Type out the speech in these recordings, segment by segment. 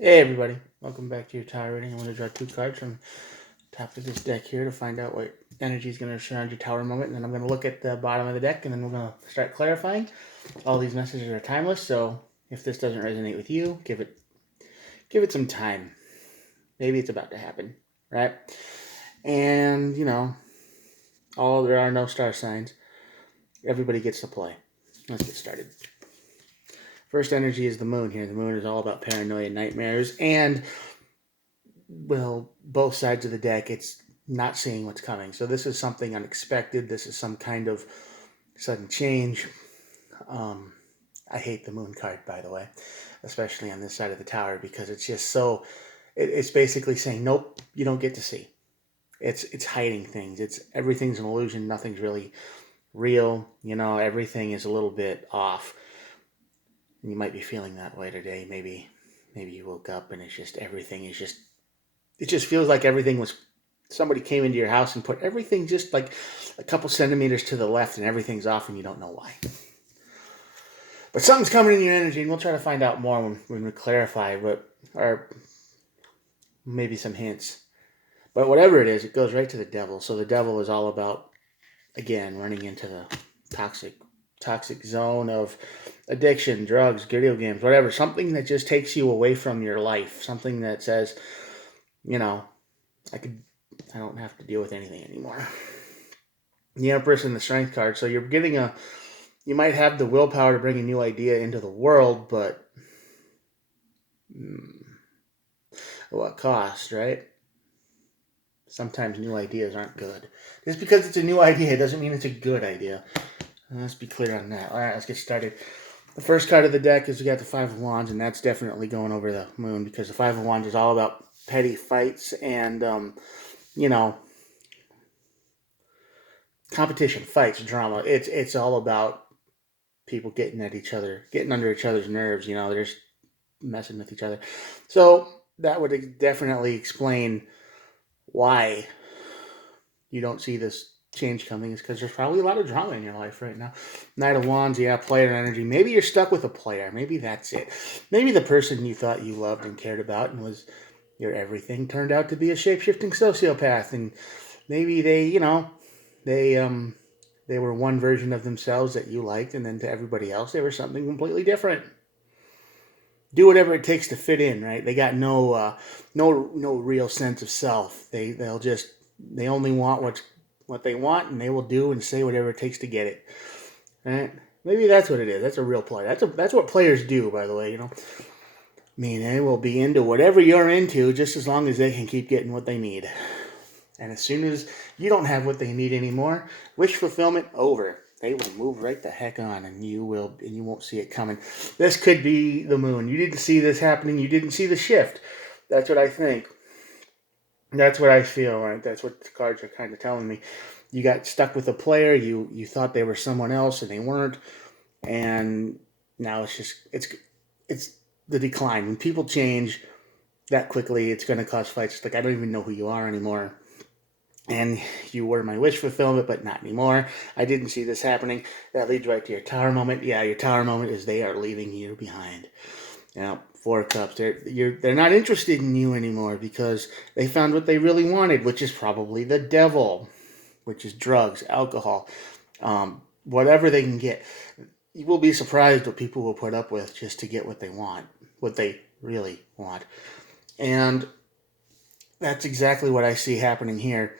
Hey everybody, welcome back to your tower reading. I'm going to draw two cards from the top of this deck here to find out what energy is going to surround your tower moment, and then I'm going to look at the bottom of the deck, and then we're going to start clarifying. All these messages are timeless, so if this doesn't resonate with you, give it some time. Maybe it's about to happen, right? And there are no star signs. Everybody gets to play. Let's get started. First energy is the moon here. The moon is all about paranoia and nightmares, and well, both sides of the deck, it's not seeing what's coming. So this is something unexpected. This is some kind of sudden change. Um, I hate the moon card, by the way, especially on this side of the tower, because it's just so. It's basically saying, nope, you don't get to see. It's hiding things. It's everything's an illusion. Nothing's really real. Everything is a little bit off. And you might be feeling that way today. Maybe you woke up and it's just everything is just. It just feels like everything was somebody came into your house and put everything just like a couple centimeters to the left and everything's off and you don't know why. But something's coming in your energy, and we'll try to find out more when we clarify, or maybe some hints. But whatever it is, it goes right to the devil. So the devil is all about, again, running into the toxic zone of addiction, drugs, video games, whatever. Something that just takes you away from your life. Something that says, you know, I don't have to deal with anything anymore. The Empress and the Strength card. So you might have the willpower to bring a new idea into the world, but what cost, right? Sometimes new ideas aren't good. Just because it's a new idea, it doesn't mean it's a good idea. Let's be clear on that. All right, let's get started. The first card of the deck is we got the Five of Wands, and that's definitely going over the moon because the Five of Wands is all about petty fights and, competition, fights, drama. It's all about people getting at each other, getting under each other's nerves. They're just messing with each other. So that would definitely explain why you don't see this change coming, is because there's probably a lot of drama in your life right now. Knight of Wands, yeah, player energy. Maybe you're stuck with a player. Maybe that's it. Maybe the person you thought you loved and cared about and was your everything turned out to be a shape-shifting sociopath, and maybe they were one version of themselves that you liked, and then to everybody else they were something completely different. Do whatever it takes to fit in, right? They got no real sense of self. They only want what they want, and they will do and say whatever it takes to get it. Right? Maybe that's what it is. That's a real player. That's what players do, by the way. I mean, they will be into whatever you're into just as long as they can keep getting what they need. And as soon as you don't have what they need anymore, wish fulfillment over. They will move right the heck on, and you won't see it coming. This could be the moon. You didn't see this happening. You didn't see the shift. That's what I think. That's what I feel. Right? That's what the cards are kind of telling me. You got stuck with a player. You thought they were someone else, and they weren't. And now it's the decline. When people change that quickly, it's going to cause fights. It's like, I don't even know who you are anymore. And you were my wish fulfillment, but not anymore. I didn't see this happening. That leads right to your tower moment. Yeah, your tower moment is they are leaving you behind. Four of Cups. They're not interested in you anymore because they found what they really wanted, which is probably the devil, which is drugs, alcohol, whatever they can get. You will be surprised what people will put up with just to get what they want, what they really want. And that's exactly what I see happening here.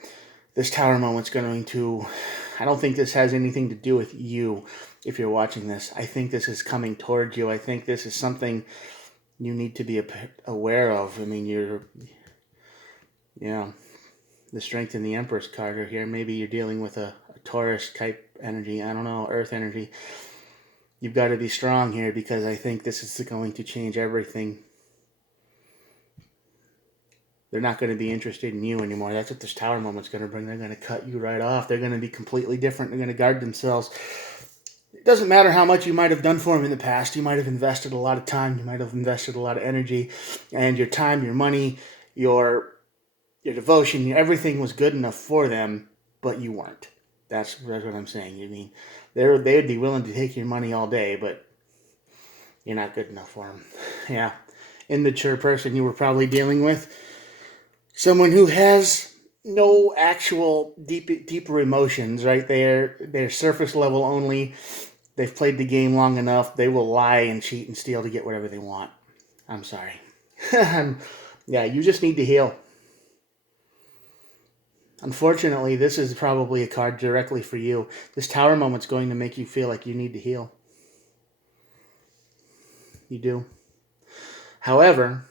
This tower moment's going to. I don't think this has anything to do with you if you're watching this. I think this is coming towards you. I think this is something you need to be aware of. I mean, the Strength and the Empress card are here. Maybe you're dealing with a Taurus type energy. I don't know, Earth energy. You've got to be strong here because I think this is going to change everything. They're not going to be interested in you anymore. That's what this tower moment's going to bring. They're going to cut you right off. They're going to be completely different. They're going to guard themselves. It doesn't matter how much you might have done for them in the past. You might have invested a lot of time. You might have invested a lot of energy. And your time, your money, your devotion, everything was good enough for them, but you weren't. That's what I'm saying. I mean, they'd be willing to take your money all day, but you're not good enough for them. Yeah. immature person you were probably dealing with. Someone who has no actual deeper emotions, right? They're surface level only. They've played the game long enough. They will lie and cheat and steal to get whatever they want. I'm sorry. Yeah, you just need to heal. Unfortunately, this is probably a card directly for you. This Tower moment's going to make you feel like you need to heal. You do. However,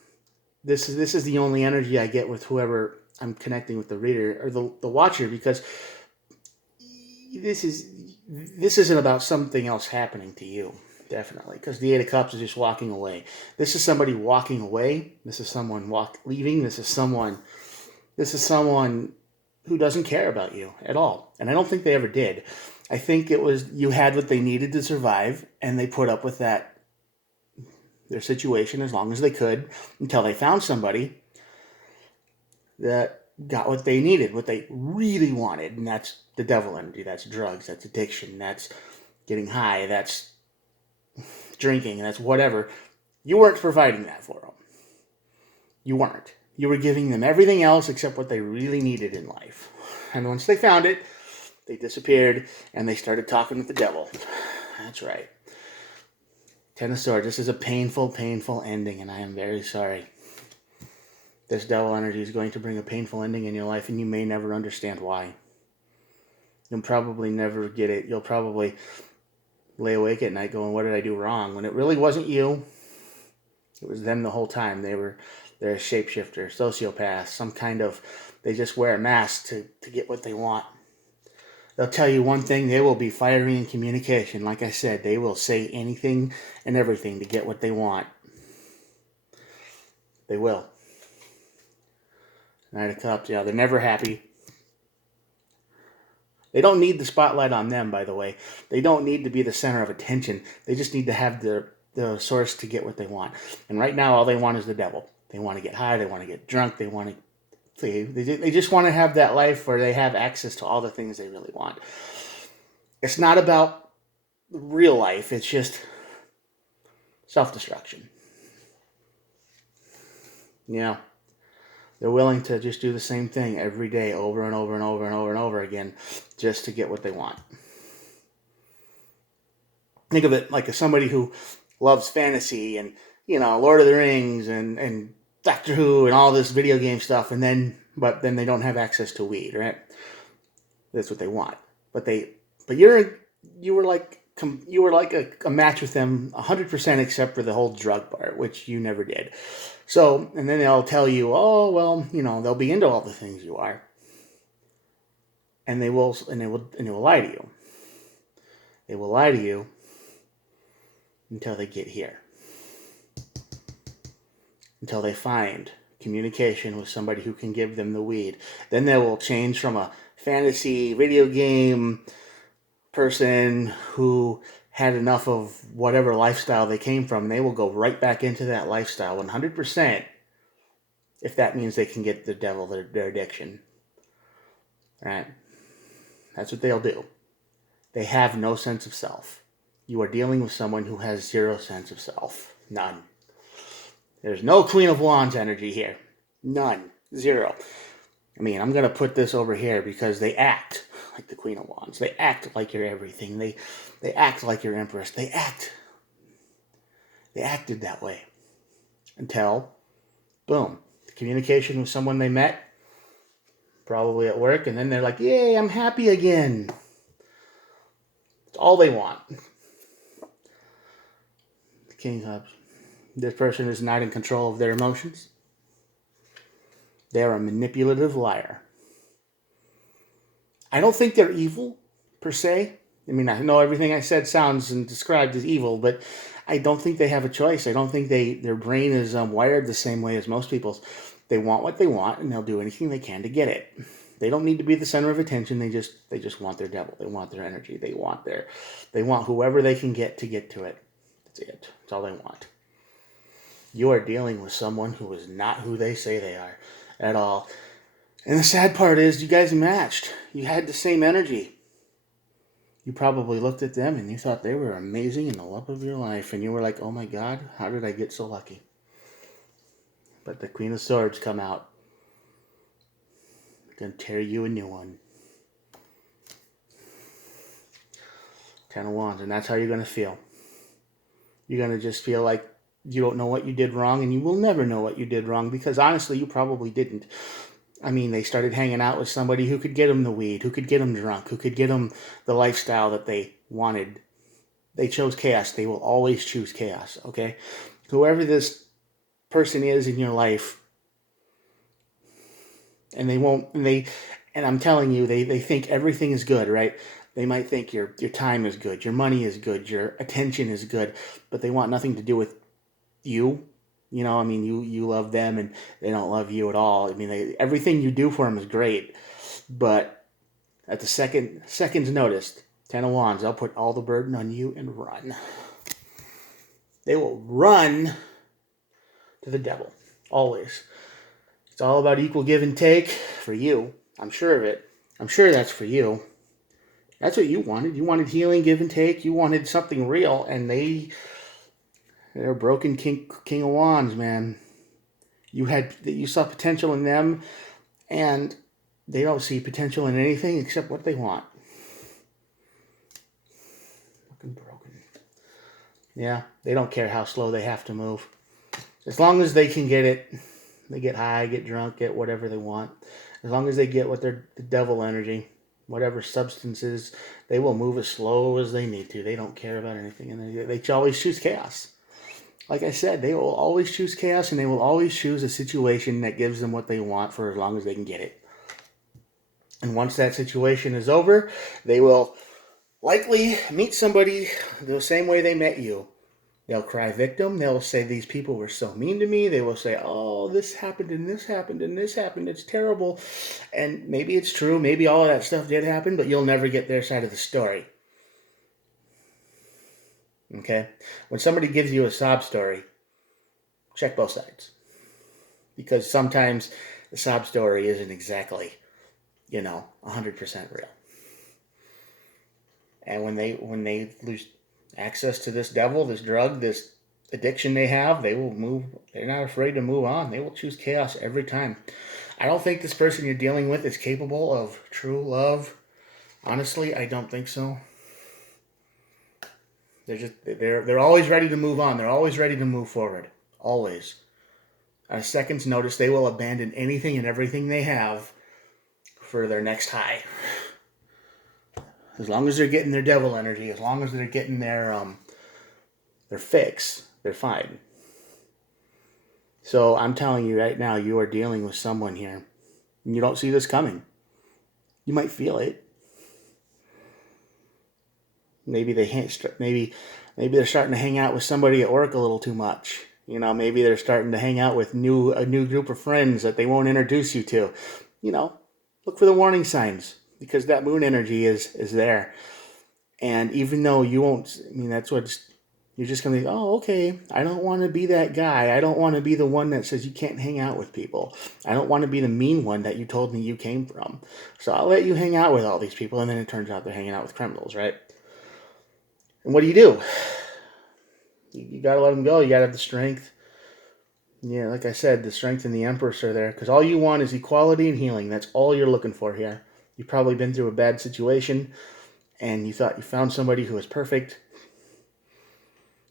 this is the only energy I get with whoever I'm connecting with, the reader or the watcher, because this isn't about something else happening to you. Definitely, because the Eight of Cups is just walking away. This is somebody walking away. This is someone leaving. This is someone who doesn't care about you at all. And I don't think they ever did. I think it was you had what they needed to survive, and they put up with that, their situation, as long as they could, until they found somebody that got what they needed, what they really wanted. And that's the devil energy. That's drugs. That's addiction. That's getting high. That's drinking. That's whatever. You weren't providing that for them. You weren't. You were giving them everything else except what they really needed in life. And once they found it, they disappeared and they started talking with the devil. That's right. Ten of Swords. This is a painful, painful ending, and I am very sorry. This devil energy is going to bring a painful ending in your life, and you may never understand why. You'll probably never get it. You'll probably lay awake at night going, what did I do wrong? When it really wasn't you. It was them the whole time. They're a shapeshifter, sociopath, some kind of, they just wear a mask to get what they want. They'll tell you one thing, they will be fiery in communication. Like I said, they will say anything and everything to get what they want. They will. Knight of Cups, yeah, they're never happy. They don't need the spotlight on them, by the way. They don't need to be the center of attention. They just need to have the source to get what they want. And right now, all they want is the devil. They want to get high. They want to get drunk. They want to... They just want to have that life where they have access to all the things they really want. It's not about real life. It's just self-destruction. Yeah. They're willing to just do the same thing every day over and over and over and over and over again just to get what they want. Think of it like somebody who loves fantasy and, Lord of the Rings and Doctor Who and all this video game stuff, but then they don't have access to weed, right? That's what they want. But you were like a match with them 100% except for the whole drug part, which you never did. So, and then they'll tell you, oh, well, they'll be into all the things you are. And they will lie to you. They will lie to you until they get here. Until they find communication with somebody who can give them the weed. Then they will change from a fantasy video game person who had enough of whatever lifestyle they came from, and they will go right back into that lifestyle 100% if that means they can get the devil their addiction. Right? That's what they'll do. They have no sense of self. You are dealing with someone who has zero sense of self. None. There's no Queen of Wands energy here. None. Zero. I mean, I'm going to put this over here because they act like the Queen of Wands. They act like you're everything. They act like you're Empress. They acted that way. Until, boom, communication with someone they met, probably at work, and then they're like, yay, I'm happy again. It's all they want. The King of Cups. This person is not in control of their emotions. They're a manipulative liar. I don't think they're evil, per se. I mean, I know everything I said sounds and described as evil, but I don't think they have a choice. I don't think their brain is wired the same way as most people's. They want what they want, and they'll do anything they can to get it. They don't need to be the center of attention. They just want their devil. They want their energy. They want whoever they can get to it. That's it. That's all they want. You are dealing with someone who is not who they say they are at all. And the sad part is you guys matched. You had the same energy. You probably looked at them and you thought they were amazing and the love of your life. And you were like, oh my God, how did I get so lucky? But the Queen of Swords come out. They're going to tear you a new one. 10 of Wands, and that's how you're going to feel. You're going to just feel like you don't know what you did wrong, and you will never know what you did wrong, because honestly, you probably didn't. I mean, they started hanging out with somebody who could get them the weed, who could get them drunk, who could get them the lifestyle that they wanted. They chose chaos. They will always choose chaos, okay? Whoever this person is in your life, and I'm telling you, they think everything is good, right? They might think your time is good, your money is good, your attention is good, but they want nothing to do with you. You know, I mean, you love them and they don't love you at all. I mean, everything you do for them is great, but at the second's notice, 10 of Wands, they'll put all the burden on you and run. They will run to the devil, always. It's all about equal give and take for you. I'm sure of it. I'm sure that's for you. That's what you wanted. You wanted healing, give and take. You wanted something real, and they're broken king of Wands, man. You saw potential in them, and they don't see potential in anything except what they want. Fucking broken. Yeah, they don't care how slow they have to move. As long as they can get it, they get high, get drunk, get whatever they want. As long as they get the devil energy, whatever substances, they will move as slow as they need to. They don't care about anything, and they always choose chaos. Like I said, they will always choose chaos, and they will always choose a situation that gives them what they want for as long as they can get it. And once that situation is over, they will likely meet somebody the same way they met you. They'll cry victim. They'll say, these people were so mean to me. They will say, oh, this happened and this happened and this happened. It's terrible. And maybe it's true. Maybe all of that stuff did happen, but you'll never get their side of the story. Okay? When somebody gives you a sob story, check both sides. Because sometimes the sob story isn't exactly, 100% real. And when they lose access to this devil, this drug, this addiction they have, they will move. They're not afraid to move on. They will choose chaos every time. I don't think this person you're dealing with is capable of true love. Honestly, I don't think so. They're always ready to move on. They're always ready to move forward. Always. At a second's notice, they will abandon anything and everything they have for their next high. As long as they're getting their devil energy, as long as they're getting their fix, they're fine. So I'm telling you right now, you are dealing with someone here, and you don't see this coming. You might feel it. Maybe they're starting to hang out with somebody at work a little too much. Maybe they're starting to hang out with a new group of friends that they won't introduce you to. Look for the warning signs, because that moon energy is there. And even though you won't, that's what you're just going to think, oh, okay, I don't want to be that guy. I don't want to be the one that says you can't hang out with people. I don't want to be the mean one that you told me you came from. So I'll let you hang out with all these people, and then it turns out they're hanging out with criminals, right? And what do? You got to let them go. You got to have the strength. Yeah, like I said, the strength and the Empress are there, because all you want is equality and healing. That's all you're looking for here. You've probably been through a bad situation, and you thought you found somebody who was perfect.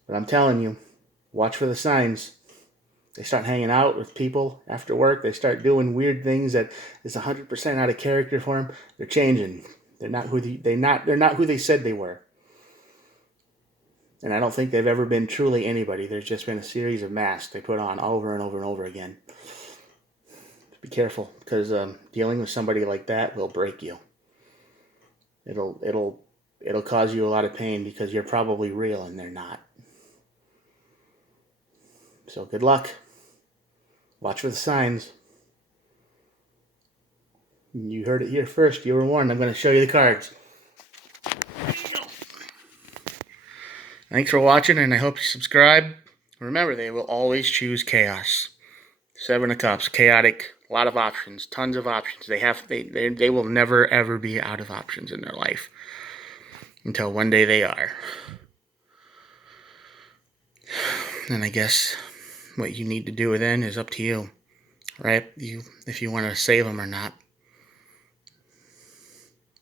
But I'm telling you, watch for the signs. They start hanging out with people after work. They start doing weird things that is 100% out of character for them. They're changing. They're not who they said they were. And I don't think they've ever been truly anybody. There's just been a series of masks they put on over and over and over again. Be careful, because dealing with somebody like that will break you. It'll cause you a lot of pain, because you're probably real and they're not. So good luck. Watch for the signs. You heard it here first. You were warned. I'm going to show you the cards. Thanks for watching, and I hope you subscribe. Remember, they will always choose chaos. 7 of Cups, chaotic, a lot of options, tons of options. They will never ever be out of options in their life, until one day they are. And I guess what you need to do then is up to you, right? If you want to save them or not.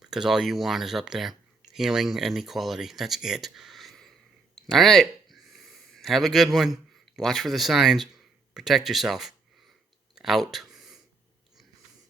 Because all you want is up there. Healing and equality. That's it. All right. Have a good one. Watch for the signs. Protect yourself. Out.